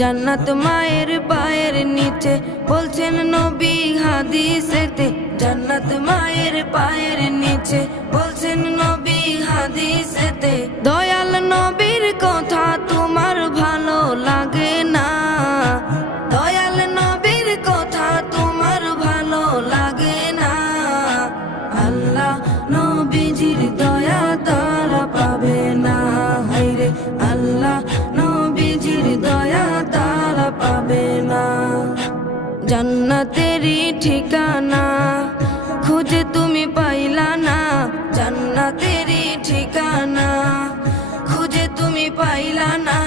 জান্নাত মায়ের পায়ের নিচে বলছেন নবী হাদিসেতে। জান্নাত মায়ের পায়ের নিচে বলছেন নবী হাদিসেতে। দয়াল নবীর কথা তোমার ভালো লাগে না, দয়াল নবীর কথা তোমার ভালো লাগে না। আল্লাহ নবীজির দয়া তারা পাবে না, হায়রে আল্লাহ নবীজির দয়া তারা পাবে না। জান্নাতেরই ঠিকানা খুঁজে তুমি পাইলা না, জান্নাতেরই ঠিকানা খুঁজে তুমি পাইলা না।